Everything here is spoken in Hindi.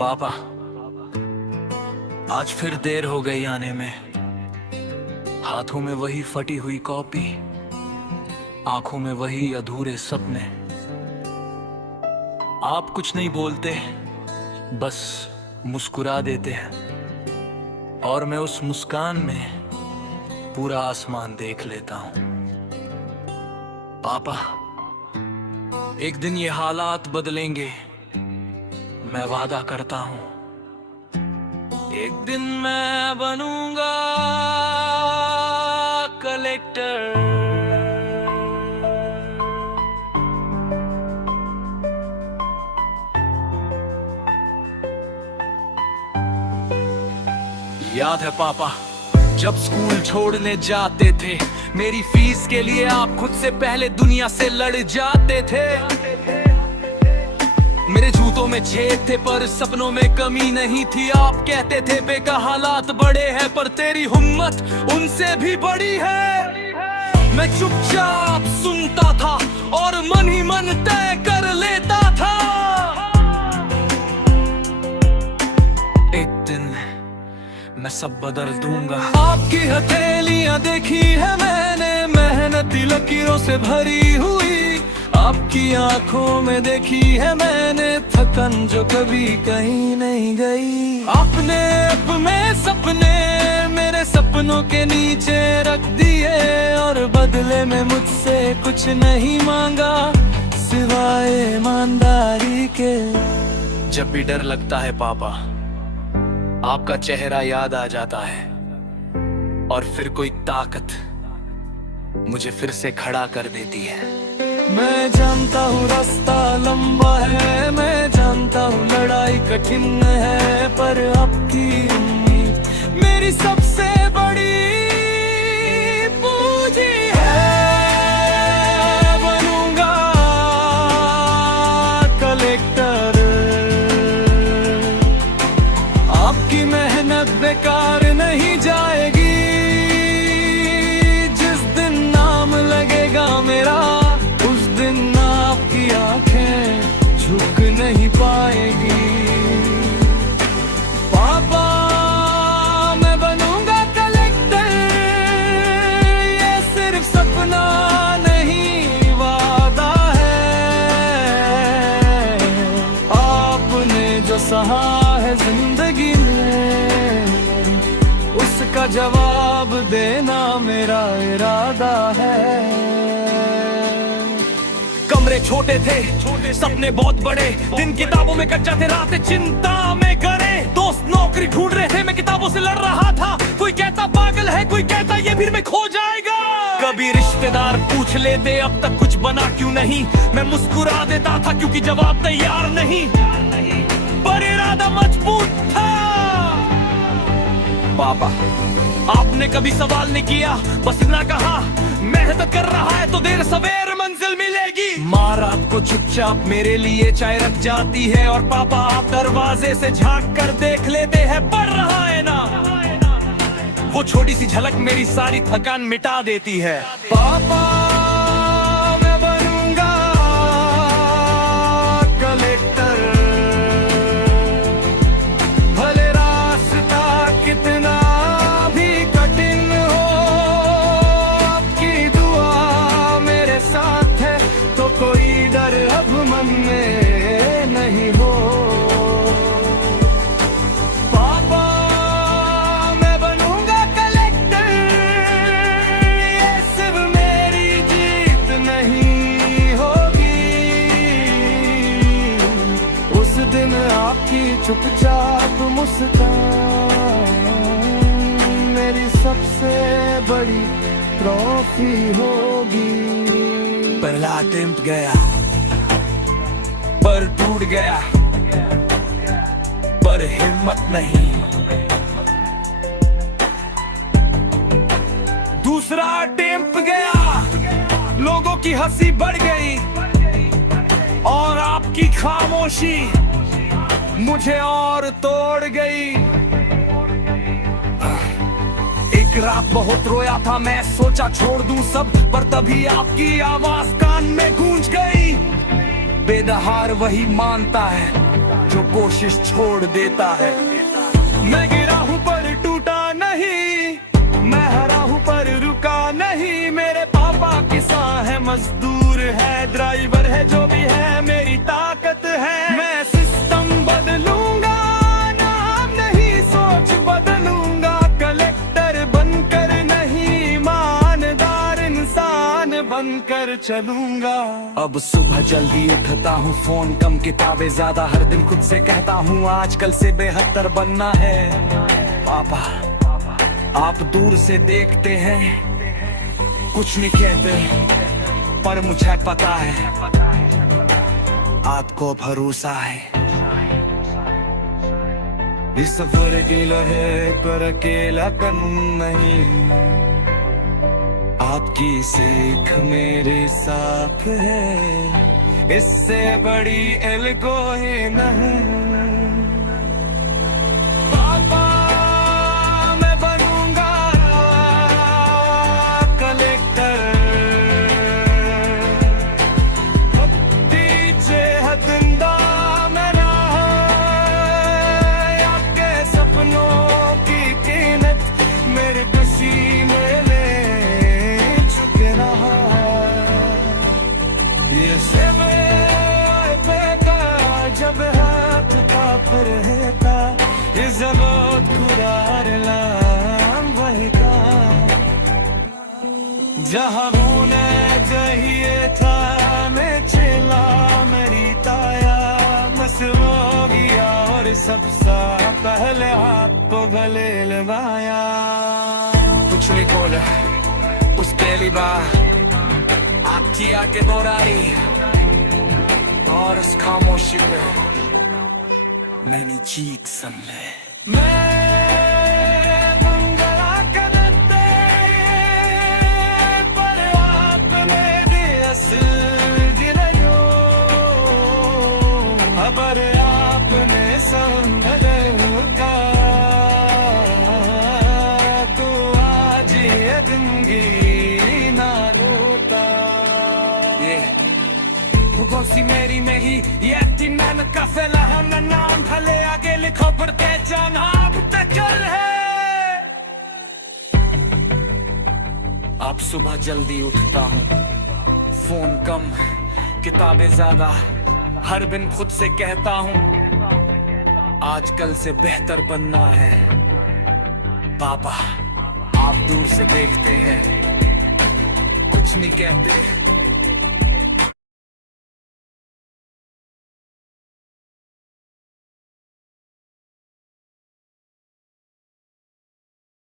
पापा, आज फिर देर हो गई आने में। हाथों में वही फटी हुई कॉपी, आंखों में वही अधूरे सपने। आप कुछ नहीं बोलते, बस मुस्कुरा देते हैं और मैं उस मुस्कान में पूरा आसमान देख लेता हूं। पापा, एक दिन ये हालात बदलेंगे, मैं वादा करता हूं। एक दिन मैं बनूंगा कलेक्टर। याद है पापा, जब स्कूल छोड़ने जाते थे, मेरी फीस के लिए आप खुद से पहले दुनिया से लड़ जाते थे। मेरे जूतों में छेद थे पर सपनों में कमी नहीं थी। आप कहते थे बेका हालात बड़े हैं पर तेरी हिम्मत उनसे भी बड़ी है। मैं चुपचाप सुनता था और मन ही मन तय कर लेता था, एक दिन मैं सब बदल दूंगा। आपकी हथेलियां देखी है मैंने, मेहनती लकीरों से भरी हुई। आपकी आंखों में देखी है मैंने थकन जो कभी कहीं नहीं गई। आपने अब में सपने मेरे सपनों के नीचे रख दिए और बदले में मुझसे कुछ नहीं मांगा सिवाय ईमानदारी के। जब भी डर लगता है पापा, आपका चेहरा याद आ जाता है और फिर कोई ताकत मुझे फिर से खड़ा कर देती है। मैं जानता हूँ रास्ता लंबा है, मैं जानता हूँ लड़ाई कठिन है, पर आपकी उम्मीद मेरी सबसे बड़ी पूंजी है। बनूंगा कलेक्टर, आपकी मेहनत बेकार नहीं जाएगी। जिस दिन नाम लगेगा मेरा, आपकी आंखें झुक नहीं पाएगी। पापा, मैं बनूंगा कलेक्टर, ये सिर्फ सपना नहीं वादा है। आपने जो सहा है जिंदगी में, उसका जवाब देना मेरा इरादा है। कमरे छोटे थे, छोटे सपने बहुत बड़े, दिन किताबों में कट जाते, रातें चिंता में गए। दोस्त नौकरी ढूंढ रहे थे, मैं किताबों से लड़ रहा था। कोई कहता पागल है, कोई कहता ये भीड़ में खो जाएगा। कभी रिश्तेदार पूछ लेते अब तक कुछ बना क्यों नहीं, मैं मुस्कुरा देता था क्योंकि जवाब तैयार नहीं, पर इरादा मजबूत था। पापा, आपने कभी सवाल नहीं किया, बस इतना कहा मेहनत कर रहा है तो देर सवेर मंजिल मिलेगी। माँ रात को चुपचाप मेरे लिए चाय रख जाती है और पापा आप दरवाजे से झांक कर देख लेते हैं पढ़ रहा है ना। वो छोटी सी झलक मेरी सारी थकान मिटा देती है। पापा, मैं बनूंगा कलेक्टर, भले रास्ता कितना भी कठिन हो, आपकी दुआ मेरे साथ है तो कोई डर अब मन में नहीं हो। पापा, मैं बनूंगा कलेक्टर, ये सिर्फ मेरी जीत नहीं होगी। उस दिन आपकी चुपचाप मुस्कान मेरी सबसे बड़ी ट्रॉफी होगी। पहला अटेम्प्ट गया पर टूट गया, पर हिम्मत नहीं। दूसरा अटेम्प्ट गया, लोगों की हंसी बढ़ गई और आपकी खामोशी मुझे और तोड़ गई। एक रात बहुत रोया था मैं, सोचा छोड़ दूं सब, पर तभी आपकी आवाज कान में गूंज गई। बेदहार वही मानता है जो कोशिश छोड़ देता है। मैं गिरा हूँ पर टूटा नहीं, मैं हरा हूँ पर रुका नहीं। मेरे पापा किसान है, मजदूर है, ड्राइवर है, जो भी है मेरी ताकत है। मैं सिस्टम बदलूंगा, नाम नहीं सोच बदलूंगा। कलेक्टर बनकर नहीं, ईमानदार इंसान बनकर चलूंगा। अब सुबह जल्दी उठता हूँ, फोन कम किताबें ज्यादा। हर दिन खुद से कहता हूँ आजकल से बेहतर बनना है। पापा आप दूर से देखते हैं, कुछ नहीं कहते, पर मुझे पता है आपको भरोसा है। इस सफर अकेला है पर अकेलापन नहीं। आपकी सीख मेरे साथ है, इससे बड़ी एल कोई नहीं। पापा मैं बनूंगा कलेक्टर, पीछे हथिंदा मेरा आपके सपनों की कीमत मेरे पसीने में झुक रहा। ये सब बेटा जब हाथ कांप रहता, इस जलोत कुरार लाम वही का। जहाँ होने चाहिए था मैं चिल्ला मेरी ताया, बस वो गया और सबसे पहले हाथ तो गले लगाया। कुछ नहीं बोला उस पहली बार, आपकी आके बोराई और उस खामोशी में मैंने चीख सुन ले। मैं मंगला करते पर आपने दिया दिलो, अबर आपने संग का तो आज ये जिंदगी ना रोता। गोसी मेरी में ही ये तीन का फैला है ना, नाम भले आगे लिखो पर पहचान आप तक है। अब सुबह जल्दी उठता हूँ, फोन कम किताबें ज्यादा। हर दिन खुद से कहता हूँ आजकल से बेहतर बनना है। पापा आप दूर से देखते हैं, कुछ नहीं कहते,